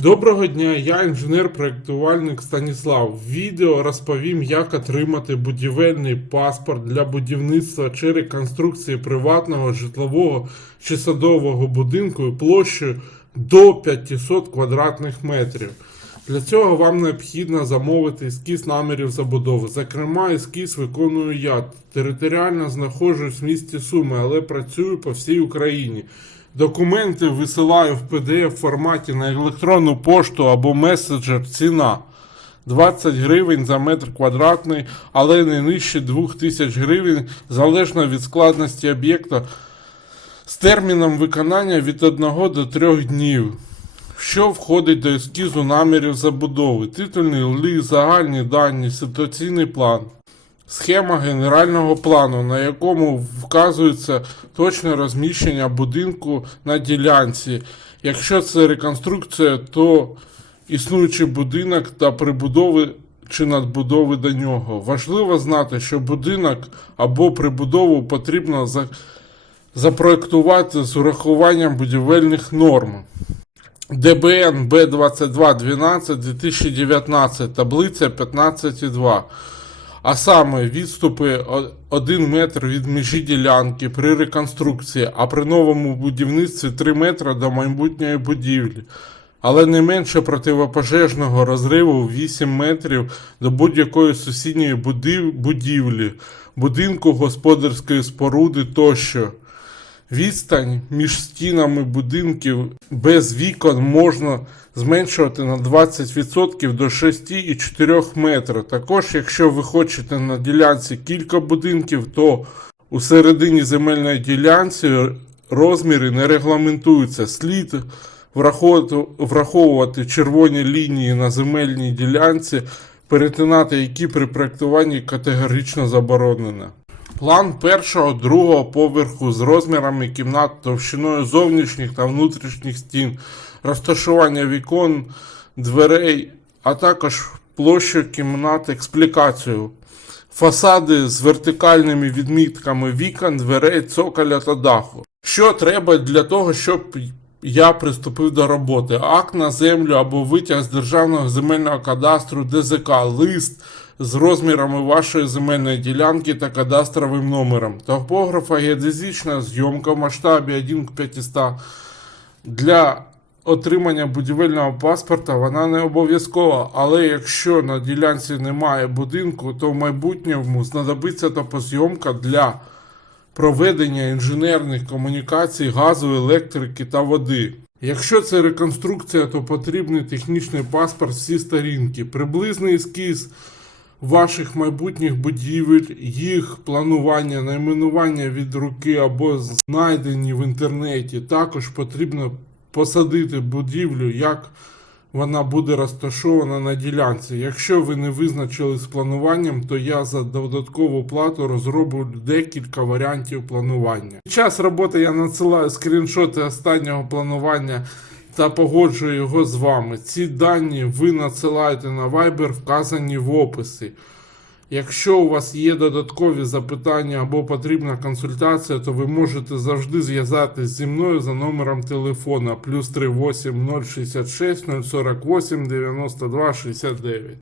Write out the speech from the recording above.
Доброго дня, я інженер-проєктувальник Станіслав. В відео розповім, як отримати будівельний паспорт для будівництва чи реконструкції приватного житлового чи садового будинку площею до 500 квадратних метрів. Для цього вам необхідно замовити ескіз намірів забудови. Зокрема, ескіз виконую я. Територіально знаходжусь в місті Суми, але працюю по всій Україні. Документи висилаю в PDF форматі на електронну пошту або меседжер. Ціна 20 гривень за метр квадратний, але не нижче 2000 гривень залежно від складності об'єкта з терміном виконання від 1 до 3 днів. Що входить до ескізу намірів забудови? Титульний лист, загальні дані, ситуаційний план. Схема генерального плану, на якому вказується точне розміщення будинку на ділянці. Якщо це реконструкція, то існуючий будинок та прибудови чи надбудови до нього. Важливо знати, що будинок або прибудову потрібно запроектувати з урахуванням будівельних норм. ДБН Б2212 2019, таблиця 15.2. А саме відступи 1 метр від межі ділянки при реконструкції, а при новому будівництві 3 метри до майбутньої будівлі. Але не менше противопожежного розриву 8 метрів до будь-якої сусідньої будівлі, будинку господарської споруди тощо. Відстань між стінами будинків без вікон можна зменшувати на 20% до 6,4 метрів. Також, якщо ви хочете на ділянці кілька будинків, то у середині земельної ділянці розміри не регламентуються. Слід враховувати, червоні лінії на земельній ділянці, перетинати які при проєктуванні категорично заборонено. План першого другого поверху з розмірами кімнат товщиною зовнішніх та внутрішніх стін, розташування вікон, дверей, а також площу кімнат експлікацію. Фасади з вертикальними відмітками вікон, дверей, цоколя та даху. Що треба для того, щоб я приступив до роботи? Акт на землю або витяг з Державного земельного кадастру ДЗК, лист з розмірами вашої земельної ділянки та кадастровим номером. Топографа геодезична зйомка в масштабі 1 к 500. Для отримання будівельного паспорта вона не обов'язкова, але якщо на ділянці немає будинку, то в майбутньому знадобиться топозйомка для проведення інженерних комунікацій, газу, електрики та води. Якщо це реконструкція, то потрібний технічний паспорт всі сторінки, приблизний ескіз ваших майбутніх будівель, їх планування, найменування від руки або знайдені в інтернеті. Також потрібно посадити будівлю, як вона буде розташована на ділянці. Якщо ви не визначили з плануванням, то я за додаткову плату розроблю декілька варіантів планування. Під час роботи я надсилаю скріншоти останнього планування та погоджую його з вами. Ці дані ви надсилаєте на Viber, вказані в описі. Якщо у вас є додаткові запитання або потрібна консультація, то ви можете завжди зв'язатись зі мною за номером телефона плюс 38 066 048 92 69.